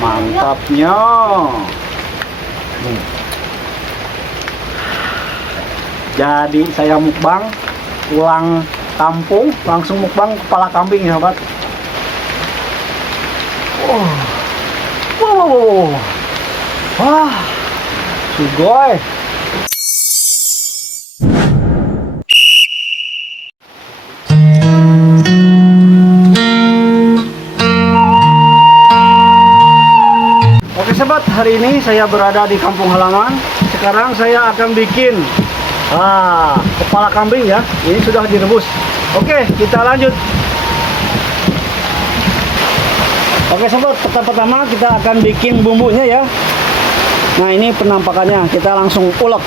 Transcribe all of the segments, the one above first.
mantapnya. Jadi saya mukbang pulang kampung, langsung mukbang kepala kambing ya sahabat. Wow. Wah, sugoi. Oke sahabat, hari ini saya berada di kampung halaman. Sekarang saya akan bikin kepala kambing ya. Ini sudah direbus. Oke, kita lanjut. Oke sahabat, pertama kita akan bikin bumbunya ya. Nah ini penampakannya, kita langsung ulek.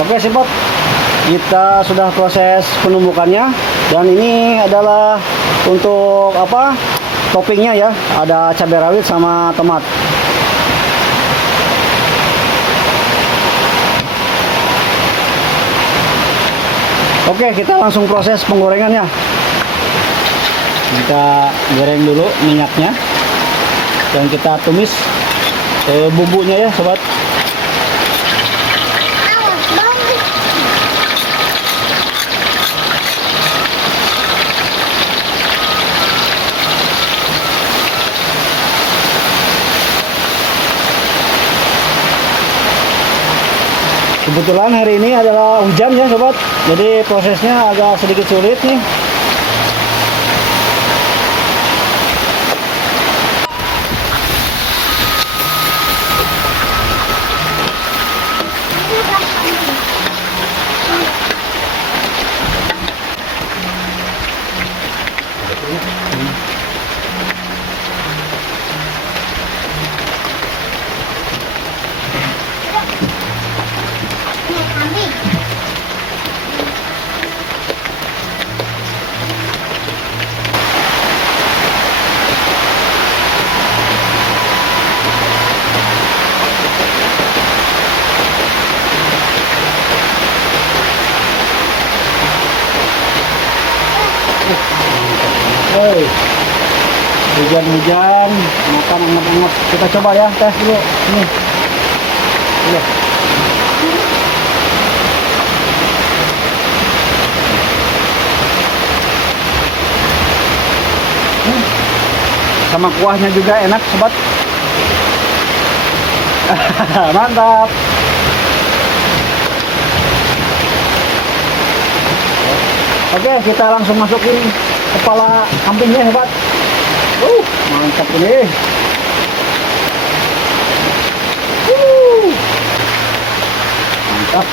Oke sahabat, kita sudah proses penumbukannya, dan ini adalah untuk apa? Toppingnya ya, ada cabai rawit sama tomat. Oke, kita langsung proses penggorengannya. Kita goreng dulu minyaknya, dan kita tumis bumbunya ya sobat. Kebetulan hari ini adalah hujan ya sobat, jadi prosesnya agak sedikit sulit nih. Hey, hujan-hujan, makan anget-anget. Kita coba ya, tes dulu. Ini. Iya. Sama kuahnya juga enak, sobat. Mantap. Oke, kita langsung masukin kepala kambingnya hebat. Mantap ini. Mantap.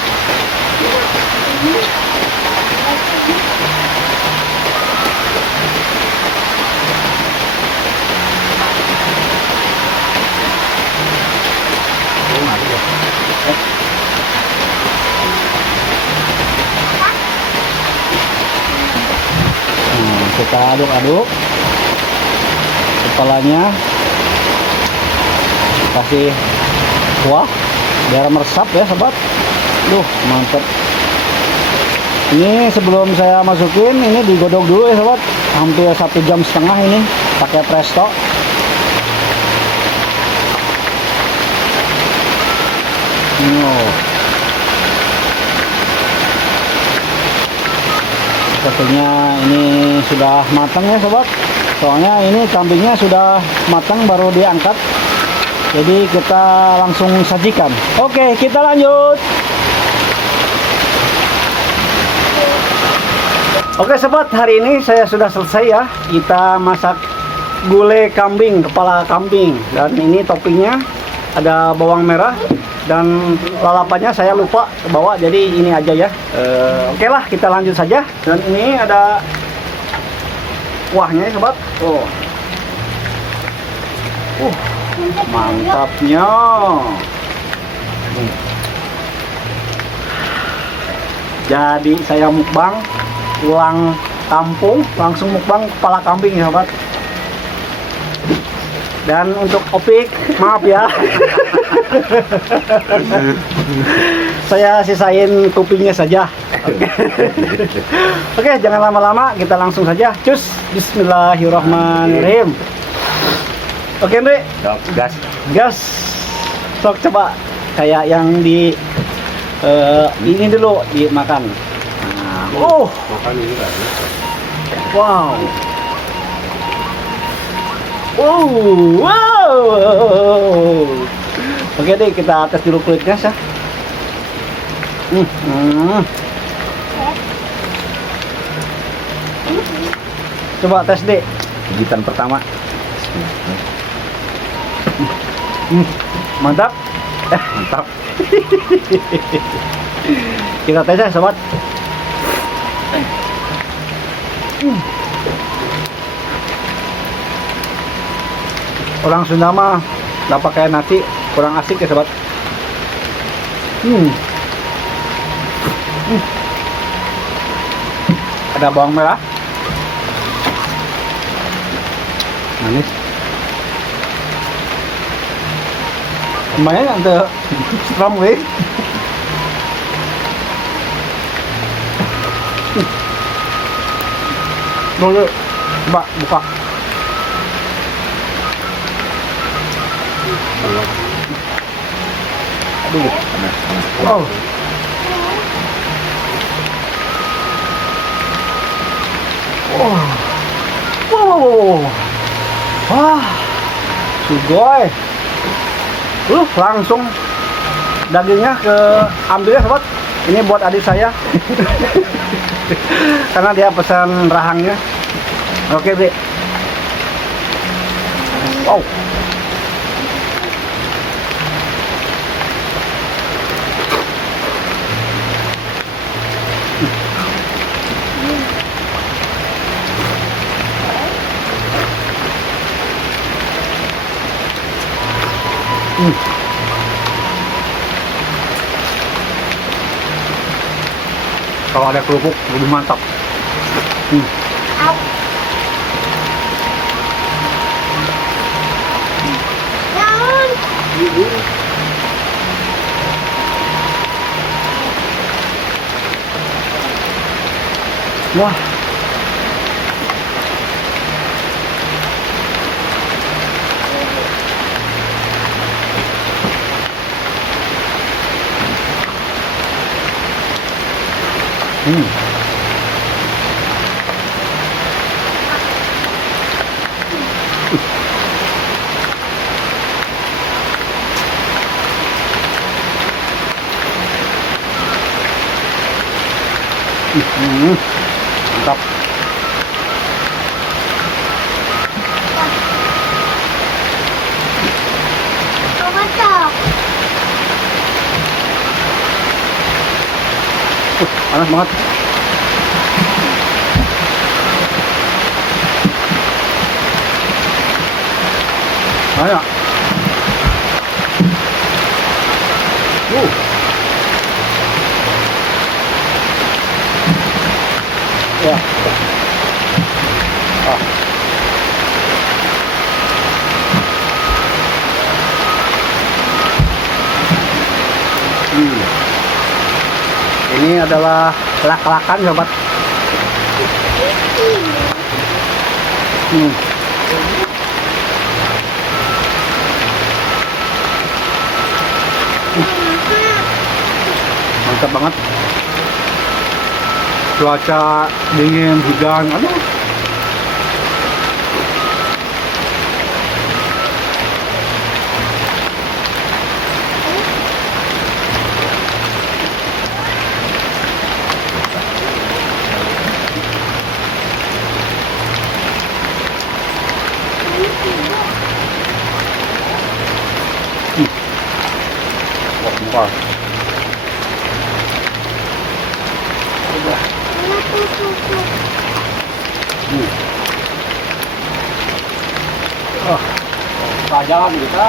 Kita aduk-aduk kepalanya, kasih kuah biar meresap ya sobat. Mantap. Ini sebelum saya masukin, ini digodok dulu ya sobat, hampir 1,5 jam ini pakai presto. Sepertinya ini sudah matang ya sobat, soalnya ini kambingnya sudah matang baru diangkat, jadi kita langsung sajikan. Oke, kita lanjut. Oke sobat, hari ini saya sudah selesai ya, kita masak gulai kambing, kepala kambing, dan ini toppingnya ada bawang merah, dan lalapannya saya lupa bawa, jadi ini aja ya. Oke lah, kita lanjut saja. Dan ini ada kuahnya ya sobat. Mantapnya. Jadi saya mukbang pulang kampung, langsung mukbang kepala kambing ya sobat. Dan untuk Opik, maaf ya. Saya sisain kupingnya saja. Oke, jangan lama-lama, kita langsung saja. Cus, bismillahirrahmanirrahim. Oke, Andre. Gas. Gas. Sok coba kayak yang di ini dulu dimakan. Nah, Makan ini kan. wow. Wow. Oke deh, kita tes dulu kulit gas ya. Coba tes deh. Gigitan pertama. Mantap. Mantap. Kita tes ya, sobat. Orang Sunda mah nggak pakai nasi, kurang asik ya, sobat. Ada bawang merah, manis. Lumayan untuk strong weh. Dulu, coba buka. Aduh, Panas. wow. Wow. Wah, sugoi. Langsung dagingnya ke ambil ya, sobat. Ini buat adik saya. Karena dia pesan rahangnya. Oke, Bre. Wow. Kalau ada kerupuk lebih mantap. Wah. Mantap. Panas banget. Ayo. Ya. Ini adalah lak-lakan, sobat. Mantap banget. Cuaca dingin, hujan, aduh. Wah, jalan kita.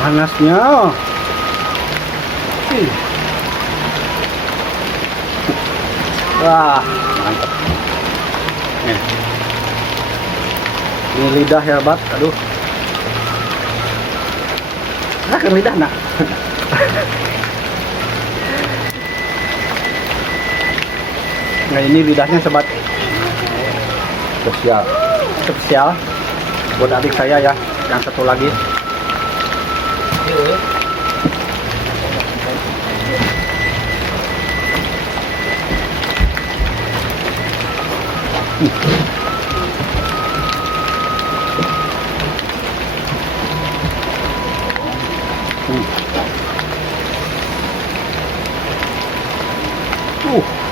Panasnya. Wah, mantap. Nih. Ini lidah hebat, aduh. Nah, kan lidah nak. Nah, ini lidahnya sobat. Spesial. Spesial buat adik saya ya, yang satu lagi.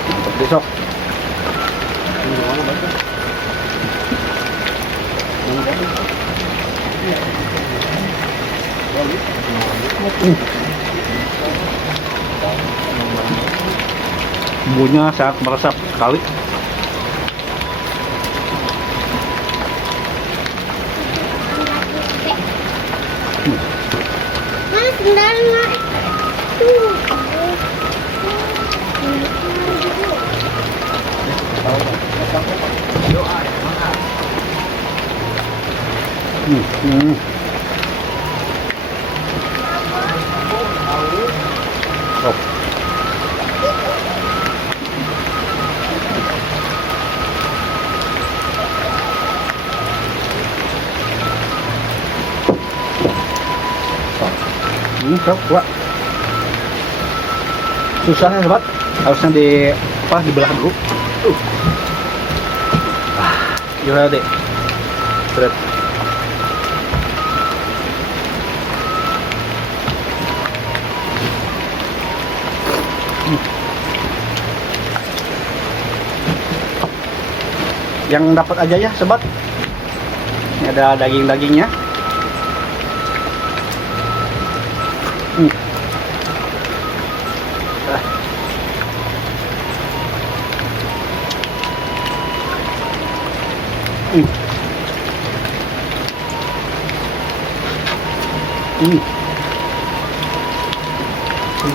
Mantap besok. Bumbunya sangat meresap sekali. Mas, bentar, Mak. Oh. Kuat. Susahnya sobat, harusnya dibelah dulu. Gimana dek? Berat. Yang dapat aja ya sobat. Ini ada daging-dagingnya.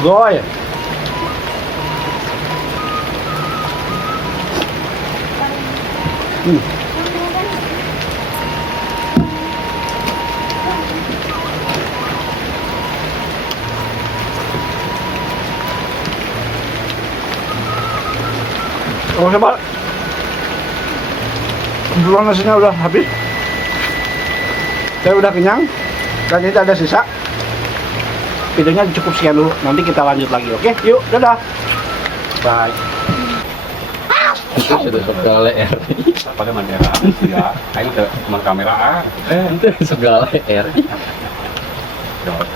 Goy. Oh sobat, duluan nasinya udah habis. Saya udah kenyang dan ini ada sisa. Videonya cukup sekian dulu, nanti kita lanjut lagi. Oke, yuk, dadah. Bye. Itu sudah segala R. Pakai kamera ya. Ayo ke kamera. Itu segala R. Jauh.